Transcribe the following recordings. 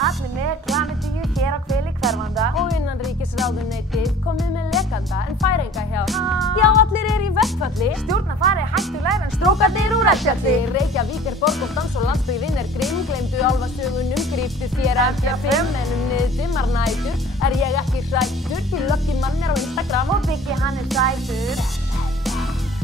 Allir með klamydíu hér á hveli hverfanda. Og innanríkisráðuneytið komið með lekanda en færinga hjá. Já, allir í verkfalli. Stjórnarfari hættulegra en strókarnir úr Eldfjalli. Reykjavík borg og dans og landsbyggðin grimm. Gleymdu álfasögunum, gríptu þér F5. En niður dimmar nætur ég ekki hræddur. Því Lucky mann á Instagram Og Biggi hann sætur.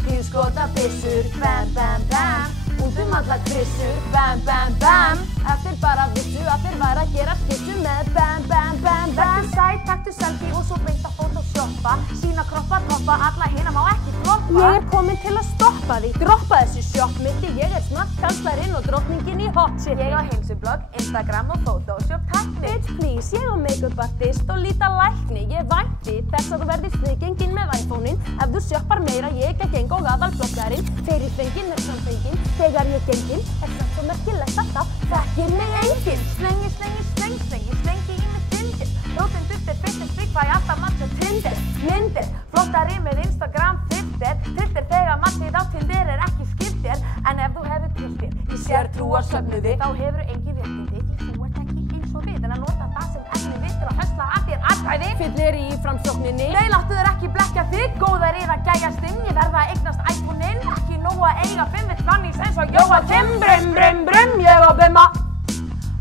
Hríðskotabissur, bam bam bam. Út allar trissur, bam bam bam. Eftir bara vissu að þeir væru að gera skissu með bam bam bam bam. Sæt, taktu selfie og svo beint að photoshoppa. Sína kroppa, toppa, alla hina má ekki floppa. Ég komin til að stoppa því. Droppa þessu shoppmyndi. Ég smart kanslarinn og drottningin í hot shit. Ég á heilsublogg, Instagram og Photoshop tækni. Bitch please, ég á make-up artist og líta lækni. Ég vænti þess að þú verðir sniðgengin með iPhone-in. Ef þú shoppar meira, ég geng og aðalbloggarinn. Fyrir fengin er framfengin. Þegar ég gengin, samt svo merkilegt að það þekkir mig enginn. Slengi, slengi í mig syndir. Rótin duftir, fyrstir, strikk, fæ alltaf matcha Tinder. Myndir, flottari með Instagram filter. Triltir þegar matchið á Tinder ekki skiptir. En ef þú hefur triltir í sértrúarsöfnuði, þá hefur engin réttindi. Því þú ert ekki eins og við, en að nota það sem efni við til að hösla að þér atkvæði. Fyllir í framsókninni. Nei, láttu þér ekki blekkja þig, góðar að gægjast inn. Ég verða að eignast iPhone-inn, ekki nóg að eiga 5 fannís eins og Jóakim. Brim, brim, brim, ég á bimma.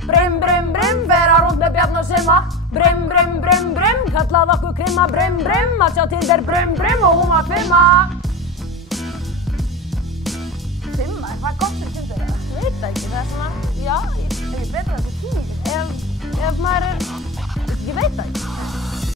Brim, brim, brim, vera rúnt með Bjarn og Simma. Brim, brim, brim, brim, kallað okkur krimma. Brim, brim, að sjá Tinder, brim, brim og hún var 5. Simma, er það gott fyrir Tinder eða? Ég veit það ekki, það svona, já, Er ég betra þessu 10? ef maður ég veit það ekki.